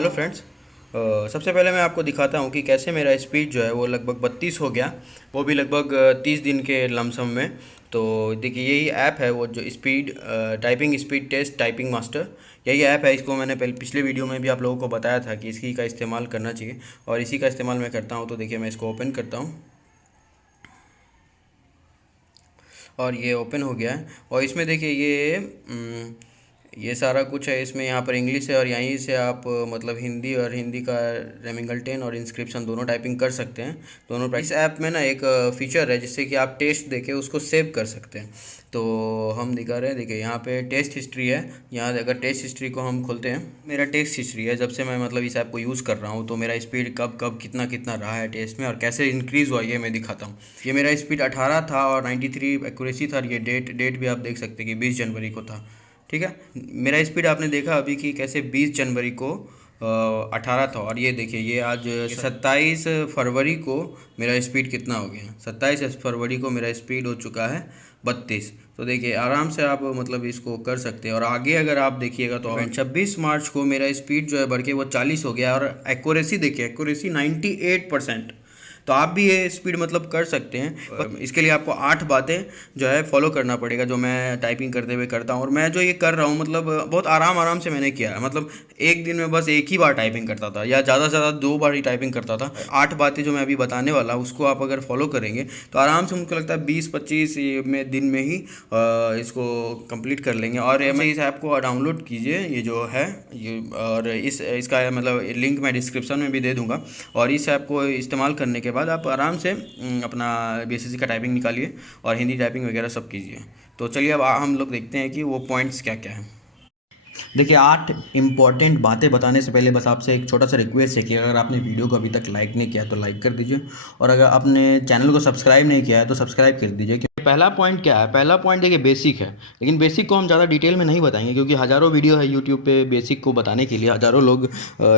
Hello friends. सबसे पहले मैं आपको दिखाता हूँ कि कैसे मेरा स्पीड जो है वो लगभग 32 हो गया, वो भी लगभग 30 दिन के लमसम में। तो देखिए यही ऐप है वो जो speed typing speed test typing master, यही ऐप है। इसको मैंने पहले पिछले वीडियो में भी आप लोगों को बताया था कि इसी का इस्तेमाल करना चाहिए और इसी का इस्तेमाल मैं करता हूँ। तो देखिए मैं इसको ओपन करता हूँ और ये ओपन हो गया है। और इसमें देखिए ये सारा कुछ है। इसमें यहाँ पर इंग्लिश है और यहीं से आप मतलब हिंदी और हिंदी का रेमिंगल्टन और इंस्क्रिप्शन दोनों टाइपिंग कर सकते हैं दोनों। इस ऐप में ना एक फीचर है जिससे कि आप टेस्ट देके उसको सेव कर सकते हैं। तो हम दिखा रहे हैं, देखिए यहाँ पे टेस्ट हिस्ट्री है। यहाँ अगर टेस्ट हिस्ट्री को हम खोलते हैं, मेरा टेस्ट हिस्ट्री है जब से मैं मतलब इस ऐप को यूज़ कर रहा हूँ। तो मेरा स्पीड कब कब कितना कितना रहा है टेस्ट में और कैसे इंक्रीज़ हुआ ये मैं दिखाता हूँ। ये मेरा स्पीड 18 था और 93 एक्यूरेसी था। ये डेट भी आप देख सकते हैं कि 20 जनवरी को था। ठीक है, मेरा स्पीड आपने देखा अभी कि कैसे 20 जनवरी को 18 था और ये देखिए ये आज 27 फरवरी को मेरा स्पीड कितना हो गया। 27 फरवरी को मेरा स्पीड हो चुका है 32। तो देखिए आराम से आप मतलब इसको कर सकते हैं। और आगे अगर आप देखिएगा तो 26 मार्च को मेरा स्पीड जो है बढ़ के वो 40 हो गया और एक्यूरेसी देखिए, एक्यूरेसी 98%। तो आप भी ये स्पीड मतलब कर सकते हैं। इसके लिए आपको 8 बातें जो है फॉलो करना पड़ेगा, जो मैं टाइपिंग करते हुए करता हूँ। और मैं जो ये कर रहा हूँ मतलब बहुत आराम से मैंने किया है। मतलब एक दिन में बस एक ही बार टाइपिंग करता था या ज़्यादा से ज़्यादा 2 बार ही टाइपिंग करता था। 8 बातें जो मैं अभी बताने वाला उसको आप अगर फॉलो करेंगे तो आराम से मुझको लगता है 20-25 में दिन में ही इसको कंप्लीट कर लेंगे। और इस ऐप को डाउनलोड कीजिए, ये जो है ये, और इसका मतलब लिंक मैं डिस्क्रिप्शन में भी दे दूँगा। और इस ऐप को इस्तेमाल करने के बाद आप आराम से अपना बीएसएससी का टाइपिंग निकालिए और हिंदी टाइपिंग वगैरह सब कीजिए। तो चलिए अब हम लोग देखते हैं कि वो पॉइंट्स क्या क्या हैं। देखिए 8 इम्पॉर्टेंट बातें बताने से पहले बस आपसे एक छोटा सा रिक्वेस्ट है कि अगर आपने वीडियो को अभी तक लाइक नहीं किया तो लाइक कर दीजिए और अगर आपने चैनल को सब्सक्राइब नहीं किया है तो सब्सक्राइब कर दीजिए। पहला पॉइंट क्या है? पहला पॉइंट देखिए बेसिक है, लेकिन बेसिक को हम ज़्यादा डिटेल में नहीं बताएंगे क्योंकि हज़ारों वीडियो है यूट्यूब पे बेसिक को बताने के लिए। हज़ारों लोग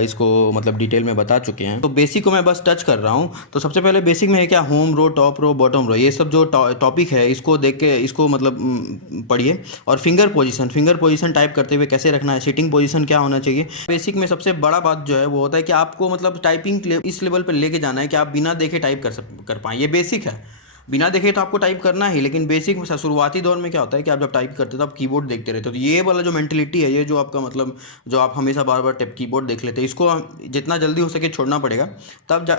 इसको मतलब डिटेल में बता चुके हैं। तो बेसिक को मैं बस टच कर रहा हूँ। तो सबसे पहले बेसिक में है क्या, होम रो, टॉप रो, बॉटम रो, ये सब जो टॉपिक है इसको देख के इसको मतलब पढ़िए। और फिंगर पोजीशन टाइप करते हुए कैसे रखना है, सिटिंग पोजीशन क्या होना चाहिए। बेसिक में सबसे बड़ा बात जो है वो होता है कि आपको मतलब टाइपिंग इस लेवल पर लेके जाना है कि आप बिना देखे टाइप कर पाएँ। ये बेसिक है। बिना देखे तो आपको टाइप करना ही, लेकिन बेसिक में शुरुआती दौर में क्या होता है कि आप जब टाइप करते हो तो आप कीबोर्ड देखते रहते हो। तो ये वाला जो मेंटलिटी है, ये जो आपका मतलब जो आप हमेशा बार बार कीबोर्ड देख लेते हैं, इसको जितना जल्दी हो सके छोड़ना पड़ेगा। तब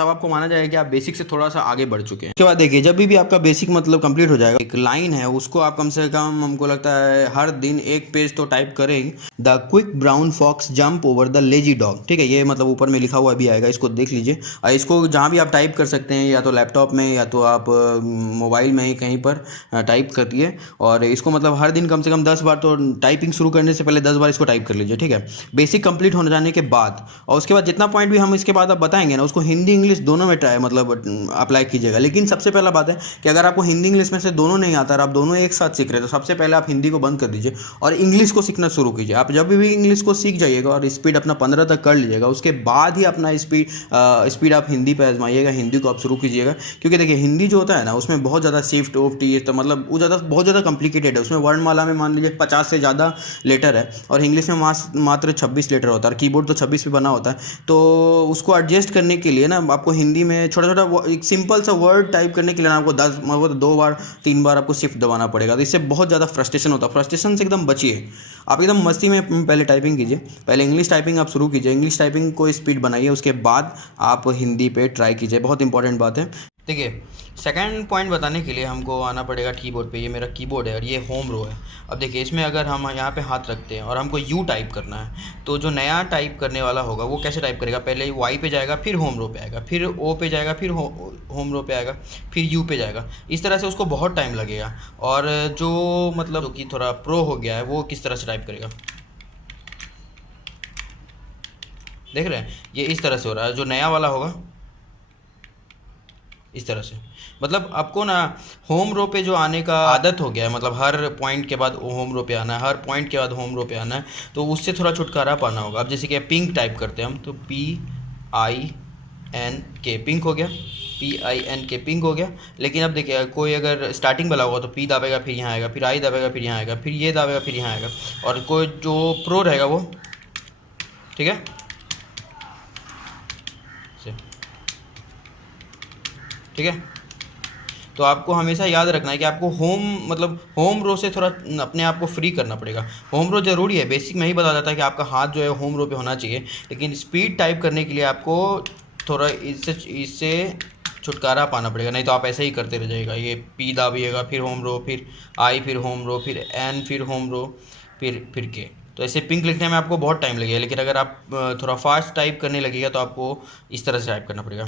आपको माना जाएगा कि आप बेसिक से थोड़ा सा आगे बढ़ चुके हैं। उसके बाद देखिए जब भी आपका बेसिक मतलब कंप्लीट हो जाएगा, एक लाइन है उसको आप कम से कम, हमको लगता है हर दिन एक पेज तो टाइप करें। The quick brown fox jump over the lazy dog. ठीक है, ये मतलब ऊपर में लिखा हुआ भी आएगा, इसको देख लीजिए। और इसको जहाँ भी आप टाइप कर सकते हैं, या तो लैपटॉप में या तो आप मोबाइल में ही कहीं पर टाइप करिए। और इसको मतलब हर दिन कम से कम 10 बार, तो टाइपिंग शुरू करने से पहले 10 बार इसको टाइप कर लीजिए। ठीक है, बेसिक कंप्लीट होने जाने के बाद। और उसके बाद जितना पॉइंट भी हम इसके बाद आप बताएंगे ना, उसको हिंदी इंग्लिश दोनों में मतलब अप्लाई कीजिएगा। लेकिन सबसे पहला बात है कि अगर आपको हिंदी इंग्लिश में से दोनों नहीं आता और आप दोनों एक साथ सीख रहे हैं, तो सबसे पहले आप हिंदी को बंद कर दीजिए और इंग्लिश को सीखना शुरू कीजिए। आप जब भी इंग्लिश को सीख जाइएगा और स्पीड अपना 15 तक कर लीजिएगा, उसके बाद ही अपना स्पीड आप हिंदी पे आजमाइएगा, हिंदी को आप शुरू कीजिएगा। क्योंकि देखिए हिंदी जो होता है ना, उसमें बहुत ज़्यादा शिफ्ट ऑफ टी, तो मतलब वो बहुत ज़्यादा कॉम्प्लिकेटेड है। उसमें वर्णमाला में मान लीजिए 50 से ज़्यादा लेटर है और इंग्लिश में मात्र 26 लेटर होता है और कीबोर्ड तो 26 पे बना होता है। तो उसको एडजस्ट करने के लिए ना आपको हिंदी में छोटा छोटा एक सिंपल सा वर्ड टाइप करने के लिए ना आपको 2 बार 3 बार आपको शिफ्ट दबाना पड़ेगा। तो इससे बहुत ज़्यादा फ्रस्ट्रेशन होता है। फ्रस्ट्रेशन से एकदम बचिए, आप एकदम मस्ती में पहले टाइपिंग कीजिए। पहले इंग्लिश टाइपिंग आप शुरू कीजिए, इंग्लिश टाइपिंग को स्पीड बनाइए, उसके बाद आप हिंदी पे ट्राई कीजिए। बहुत इंपॉर्टेंट बात है। देखिए सेकंड पॉइंट बताने के लिए हमको आना पड़ेगा कीबोर्ड पे। ये मेरा कीबोर्ड है और ये होम रो है। अब देखिए इसमें अगर हम यहाँ पे हाथ रखते हैं और हमको यू टाइप करना है, तो जो नया टाइप करने वाला होगा वो कैसे टाइप करेगा, पहले वाई पे जाएगा, फिर होम रो पे आएगा, फिर ओ पे जाएगा, फिर होम रो पे आएगा, फिर यू पे जाएगा। इस तरह से उसको बहुत टाइम लगेगा। और जो मतलब जो कि थोड़ा प्रो हो गया है वो किस तरह से टाइप करेगा, देख रहे हैं, ये इस तरह से हो रहा है। जो नया वाला होगा इस तरह से। मतलब आपको ना होम रो पे जो आने का आदत हो गया है, मतलब हर पॉइंट के बाद होम रो पे आना है, हर पॉइंट के बाद होम रो पे आना है, तो उससे थोड़ा छुटकारा पाना होगा। अब जैसे कि पिंक टाइप करते हैं हम, तो PINK पिंक हो गया, PINK पिंक हो गया। लेकिन अब देखिए कोई अगर स्टार्टिंग वाला होगा तो P दाबेगा फिर यहाँ आएगा, फिर I दाबेगा फिर यहाँ आएगा, फिर ये दाबेगा फिर यहाँ आएगा। और कोई जो प्रो रहेगा वो, ठीक है, ठीक है। तो आपको हमेशा याद रखना है कि आपको होम रो से थोड़ा अपने आप को फ्री करना पड़ेगा। होम रो ज़रूरी है, बेसिक में ही बताया जाता है कि आपका हाथ जो है होम रो पे होना चाहिए, लेकिन स्पीड टाइप करने के लिए आपको थोड़ा इससे इससे छुटकारा पाना पड़ेगा, नहीं तो आप ऐसे ही करते रह जाएगा। ये पी दाबिएगा, फिर होम रो, फिर आई, फिर होम रो, फिर एन, फिर होम रो, फिर के। तो ऐसे पिंक लिखने में आपको बहुत टाइम लगेगा, लेकिन अगर आप थोड़ा फास्ट टाइप करने लगेगा तो आपको इस तरह से टाइप करना पड़ेगा।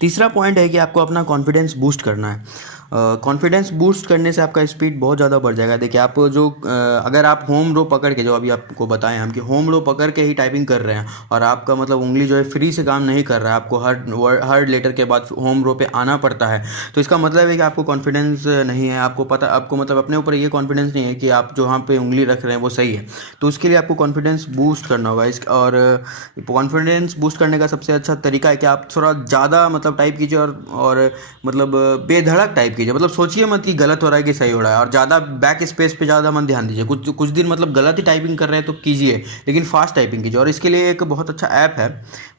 तीसरा पॉइंट है कि आपको अपना कॉन्फिडेंस बूस्ट करना है। कॉन्फिडेंस बूस्ट करने से आपका स्पीड बहुत ज़्यादा बढ़ जाएगा। देखिए आप अगर आप होम रो पकड़ के, जो अभी आपको बताएं हम कि होम रो पकड़ के ही टाइपिंग कर रहे हैं और आपका मतलब उंगली जो है फ्री से काम नहीं कर रहा है, आपको हर लेटर के बाद होम रो पे आना पड़ता है, तो इसका मतलब है कि आपको कॉन्फिडेंस नहीं है। आपको मतलब अपने ऊपर ये कॉन्फिडेंस नहीं है कि आप जो वहाँ पे उंगली रख रहे हैं वो सही है। तो उसके लिए आपको कॉन्फिडेंस बूस्ट करना होगा। और कॉन्फिडेंस बूस्ट करने का सबसे अच्छा तरीका है कि आप थोड़ा ज़्यादा मतलब टाइप कीजिए और मतलब बेधड़क टाइप कीजिए। मतलब सोचिए मत कि गलत हो रहा है कि सही हो रहा है, और ज़्यादा बैक स्पेस पे ज़्यादा मत ध्यान दीजिए। कुछ कुछ दिन मतलब गलत ही टाइपिंग कर रहे हैं तो कीजिए, लेकिन फास्ट टाइपिंग कीजिए। और इसके लिए एक बहुत अच्छा ऐप है,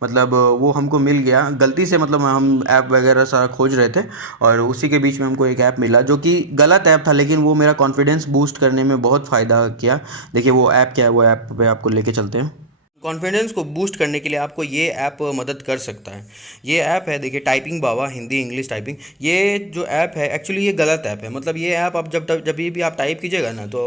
मतलब वो हमको मिल गया गलती से, मतलब हम ऐप वगैरह सारा खोज रहे थे और उसी के बीच में हमको एक ऐप मिला जो कि गलत ऐप था, लेकिन वो मेरा कॉन्फिडेंस बूस्ट करने में बहुत फ़ायदा किया। देखिए वो ऐप क्या है, वो ऐप पे आपको लेके चलते हैं। कॉन्फिडेंस को बूस्ट करने के लिए आपको ये ऐप मदद कर सकता है। ये ऐप है, देखिए, टाइपिंग बाबा, हिंदी इंग्लिश टाइपिंग। ये जो ऐप है एक्चुअली ये गलत ऐप है। मतलब ये ऐप आप जब भी आप टाइप कीजिएगा ना, तो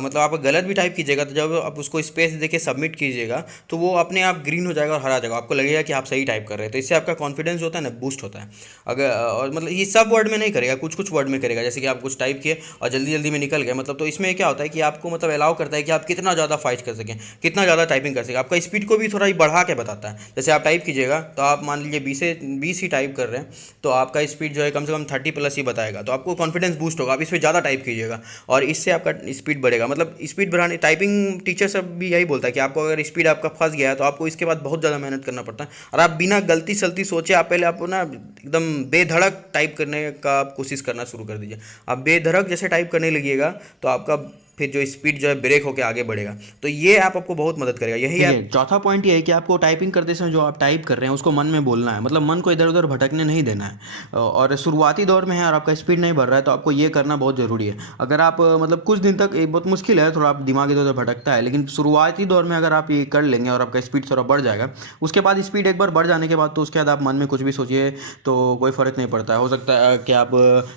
मतलब आप गलत भी टाइप कीजिएगा, तो जब आप उसको स्पेस देके सबमिट कीजिएगा तो वो अपने आप ग्रीन हो जाएगा और हरा जाएगा, आपको लगेगा कि आप सही टाइप कर रहे हैं। तो इससे आपका कॉन्फिडेंस जो होता है ना, बूस्ट होता है। अगर और मतलब ये सब वर्ड में नहीं करेगा, कुछ कुछ वर्ड में करेगा। जैसे कि आप कुछ टाइप किए और जल्दी जल्दी में निकल गया, मतलब तो इसमें क्या होता है कि आपको मतलब अलाउ करता है कि आप कितना ज़्यादा फाइट कर सकें, कितना ज़्यादा टाइपिंग कर सकें। आपका स्पीड को भी थोड़ा ही बढ़ा के बताता है। जैसे आप टाइप कीजिएगा तो आप मान लीजिए 20 ही टाइप कर रहे हैं, तो आपका स्पीड जो है कम से कम 30+ ही बताएगा, तो आपको कॉन्फिडेंस बूस्ट होगा। आप इस पर ज़्यादा टाइप कीजिएगा और इससे आपका स्पीड बढ़ेगा। मतलब स्पीड बढ़ाने, टाइपिंग टीचर सब भी यही बोलता है कि आपको अगर स्पीड आपका फंस गया है तो आपको इसके बाद बहुत ज़्यादा मेहनत करना पड़ता है। और आप बिना गलती सलती सोचे आप पहले आप ना एकदम बेधड़क टाइप करने का आप कोशिश करना शुरू कर दीजिए। आप बेधड़क जैसे टाइप करने लगिएगा तो आपका फिर जो स्पीड जो है ब्रेक होकर आगे बढ़ेगा। तो ये ऐप आपको बहुत मदद करेगा। यही ऐप। चौथा पॉइंट ये है कि आपको टाइपिंग करते समय जो आप टाइप कर रहे हैं उसको मन में बोलना है, मतलब मन को इधर उधर भटकने नहीं देना है। और शुरुआती दौर में है और आपका स्पीड नहीं बढ़ रहा है तो आपको ये करना बहुत ज़रूरी है। अगर आप मतलब कुछ दिन तक, ये बहुत मुश्किल है, थोड़ा आप दिमाग इधर उधर भटकता है, लेकिन शुरुआती दौर में अगर आप ये कर लेंगे और आपका स्पीड थोड़ा बढ़ जाएगा, उसके बाद स्पीड एक बार बढ़ जाने के बाद तो उसके बाद आप मन में कुछ भी सोचिए तो कोई फ़र्क नहीं पड़ता है। हो सकता है कि आप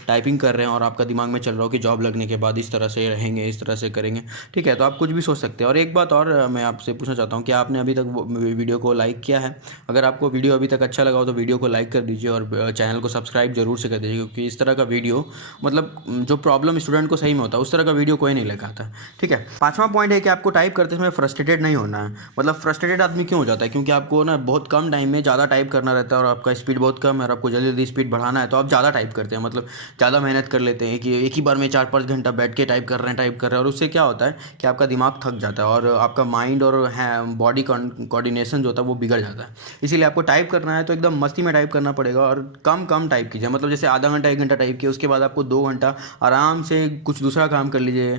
टाइपिंग कर रहे हैं और आपका दिमाग में चल रहा हो कि जॉब लगने के बाद इस तरह से रहेंगे, इस तरह से करेंगे, ठीक है, तो आप कुछ भी सोच सकते हैं। और एक बात और मैं आपसे पूछना चाहता हूँ कि आपने अभी तक वीडियो को लाइक किया है? अगर आपको वीडियो अभी तक अच्छा लगा हो तो वीडियो को लाइक कर दीजिए और चैनल को सब्सक्राइब जरूर से कर दीजिए, क्योंकि इस तरह का वीडियो, मतलब जो प्रॉब्लम स्टूडेंट को सही में होता है उस तरह का वीडियो कोई नहीं लेकर आता, ठीक है। पांचवा पॉइंट है कि आपको टाइप करते समय फ्रस्ट्रेटेड नहीं होना है। मतलब फ्रस्ट्रेटेड आदमी क्यों हो जाता है? क्योंकि आपको ना बहुत कम टाइम में ज़्यादा टाइप करना रहता है और आपका स्पीड बहुत कम है और आपको जल्दी जल्दी स्पीड बढ़ाना है, तो आप ज़्यादा टाइप करते हैं, मतलब ज़्यादा मेहनत कर लेते हैं कि एक ही बार में 4-5 घंटा बैठ के टाइप कर रहे हैं। और उससे क्या होता है कि आपका दिमाग थक जाता है और आपका माइंड और बॉडी कोऑर्डिनेशन जो होता है वो बिगड़ जाता है। इसीलिए आपको टाइप करना है तो एकदम मस्ती में टाइप करना पड़ेगा और कम कम टाइप कीजिए। मतलब जैसे आधा घंटा 1 घंटा टाइप किया, उसके बाद आपको 2 घंटा आराम से कुछ दूसरा काम कर लीजिए,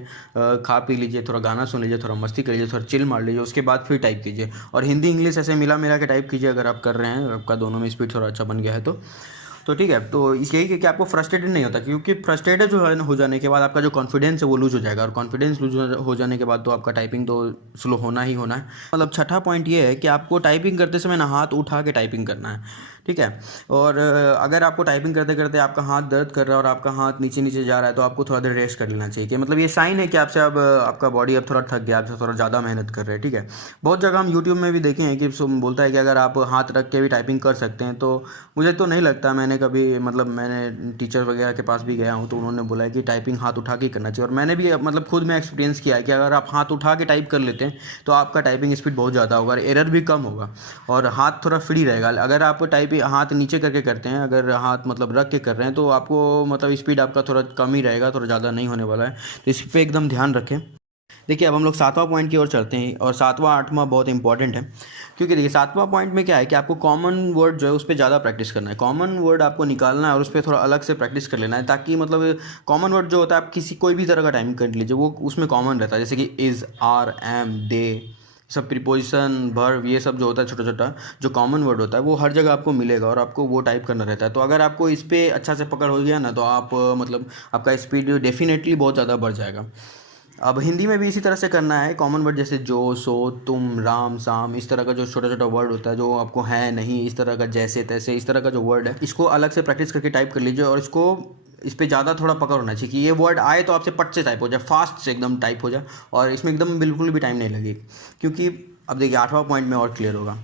खा पी लीजिए, थोड़ा गाना सुन लीजिए, थोड़ा मस्ती कर लीजिए, थोड़ा चिल मार लीजिए, उसके बाद फिर टाइप कीजिए। और हिंदी इंग्लिश ऐसे मिला मिला के टाइप कीजिए अगर आप कर रहे हैं, आपका दोनों में स्पीड थोड़ा अच्छा बन गया है तो ठीक है। तो यही कि आपको फ्रस्ट्रेटेड नहीं होता, क्योंकि फ्रस्ट्रेटेड जो है हो जाने के बाद आपका जो कॉन्फिडेंस है वो लूज हो जाएगा, और कॉन्फिडेंस लूज हो जाने के बाद तो आपका टाइपिंग तो स्लो होना ही होना है। मतलब छठा पॉइंट ये है कि आपको टाइपिंग करते समय ना हाथ उठा के टाइपिंग करना है, ठीक है। और अगर आपको टाइपिंग करते करते आपका हाथ दर्द कर रहा है और आपका हाथ नीचे नीचे जा रहा है तो आपको थोड़ा देर रेस्ट कर लेना चाहिए, कि मतलब ये साइन है कि आपसे अब आपका बॉडी अब थोड़ा थक गया, आपसे थोड़ा ज़्यादा मेहनत कर रहे हैं, ठीक है। बहुत जगह हम यूट्यूब में भी देखे हैं कि बोलता है कि अगर आप हाथ रख के भी टाइपिंग कर सकते हैं, तो मुझे तो नहीं लगता। मैंने कभी, मतलब मैंने टीचर वगैरह के पास भी गया हूँ तो उन्होंने बोला है कि टाइपिंग हाथ उठा के करना चाहिए, और मैंने भी मतलब खुद में एक्सपीरियंस किया है कि अगर आप हाथ उठा के टाइप कर लेते हैं तो आपका टाइपिंग स्पीड बहुत ज़्यादा होगा, एरर भी कम होगा और हाथ थोड़ा फ्री रहेगा। अगर आप टाइपिंग हाथ नीचे करके करते हैं, अगर हाथ मतलब रख के कर रहे हैं, तो आपको मतलब स्पीड आपका थोड़ा कम ही रहेगा, थोड़ा ज़्यादा नहीं होने वाला है, तो इस पर एकदम ध्यान रखें। देखिए अब हम लोग सातवां पॉइंट की ओर चलते हैं, और सातवां आठवां बहुत इंपॉर्टेंट है, क्योंकि देखिए सातवां पॉइंट में क्या है कि आपको कॉमन वर्ड जो है उस पर ज़्यादा प्रैक्टिस करना है। कॉमन वर्ड आपको निकालना है और उस पर थोड़ा अलग से प्रैक्टिस कर लेना है, ताकि मतलब कॉमन वर्ड जो होता है आप कोई भी तरह का टाइमिंग कर लीजिए वो उसमें कॉमन रहता है, जैसे कि इज़, आर, एम, दे, सब प्रीपोजिशन वर्ब ये सब जो होता है छोटा छोटा जो कॉमन वर्ड होता है वो हर जगह आपको मिलेगा और आपको वो टाइप करना रहता है। तो अगर आपको इस पर अच्छा से पकड़ हो गया ना तो आप मतलब आपका स्पीड डेफिनेटली बहुत ज़्यादा बढ़ जाएगा। अब हिंदी में भी इसी तरह से करना है। कॉमन वर्ड जैसे जो, सो, तुम, राम, साम, इस तरह का जो छोटा छोटा वर्ड होता है जो आपको है, नहीं, इस तरह का, जैसे तैसे, इस तरह का जो वर्ड है इसको अलग से प्रैक्टिस करके टाइप कर लीजिए और इसको इस पर ज़्यादा थोड़ा पकड़ होना चाहिए कि ये वर्ड आए तो आपसे पट से टाइप हो जाए, फास्ट से एकदम टाइप हो जाए और इसमें एकदम बिल्कुल भी टाइम नहीं लगे। क्योंकि अब देखिए 8वां पॉइंट में और क्लियर होगा।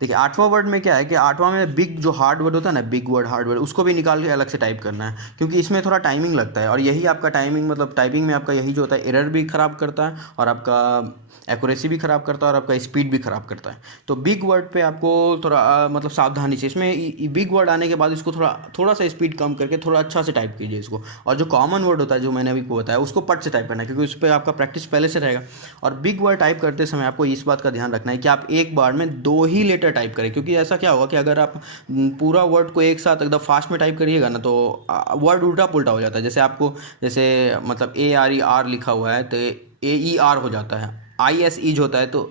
देखिए 8वां वर्ड में क्या है कि 8वां में बिग जो हार्ड वर्ड होता है ना, बिग वर्ड हार्ड वर्ड, उसको भी निकाल के अलग से टाइप करना है क्योंकि इसमें थोड़ा टाइमिंग लगता है और यही आपका टाइमिंग मतलब टाइपिंग में आपका यही जो होता है एरर भी ख़राब करता है और आपका एक्यूरेसी भी ख़राब करता है और आपका स्पीड भी ख़राब करता है। तो बिग वर्ड पे आपको थोड़ा मतलब सावधानी से, इसमें बिग वर्ड आने के बाद इसको थोड़ा सा स्पीड कम करके थोड़ा अच्छा से टाइप कीजिए इसको। और जो कॉमन वर्ड होता है जो मैंने अभी को बताया उसको पट से टाइप करना है क्योंकि उस पर आपका प्रैक्टिस पहले से रहेगा। और बिग वर्ड टाइप करते समय आपको इस बात का ध्यान रखना है कि आप एक बार में 2 ही लेटर टाइप करें क्योंकि ऐसा क्या होगा कि अगर आप पूरा वर्ड को एक साथ एकदम फास्ट में टाइप करिएगा ना तो वर्ड उल्टा पुल्टा हो जाता है। जैसे आपको जैसे मतलब ARER लिखा हुआ है तो AER हो जाता है, ISE होता है तो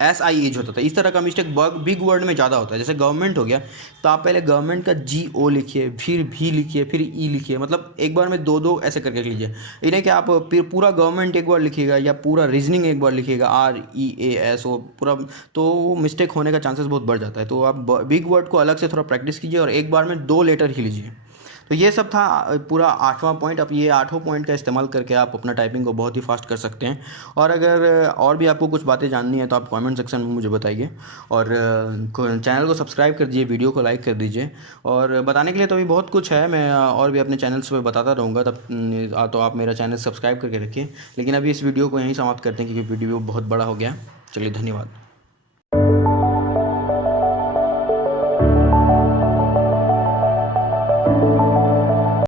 SIE होता है। इस तरह का मिस्टेक बिग वर्ड में ज़्यादा होता है। जैसे गवर्नमेंट हो गया तो आप पहले गवर्नमेंट का GO लिखिए, फिर भी लिखिए, फिर E लिखिए, मतलब एक बार में 2 ऐसे करके लीजिए। इन्हें कि आप फिर पूरा गवर्नमेंट एक बार लिखिएगा या पूरा रीजनिंग एक बार लिखिएगा REAS वो पूरा, तो मिस्टेक होने का चांसेस बहुत बढ़ जाता है। तो आप बिग वर्ड को अलग से थोड़ा प्रैक्टिस कीजिए और एक बार में 2 लेटर ही लीजिए। तो ये सब था पूरा 8वां पॉइंट। अब ये 8वां पॉइंट का इस्तेमाल करके आप अपना टाइपिंग को बहुत ही फास्ट कर सकते हैं। और अगर और भी आपको कुछ बातें जाननी है तो आप कमेंट सेक्शन में मुझे बताइए और चैनल को सब्सक्राइब कर दीजिए, वीडियो को लाइक कर दीजिए। और बताने के लिए तो अभी बहुत कुछ है, मैं और भी अपने चैनल्स पे बताता रहूँगा, तब तो आप मेरा चैनल सब्सक्राइब करके रखिए। लेकिन अभी इस वीडियो को यहीं समाप्त करते हैं क्योंकि वीडियो बहुत बड़ा हो गया। चलिए, धन्यवाद।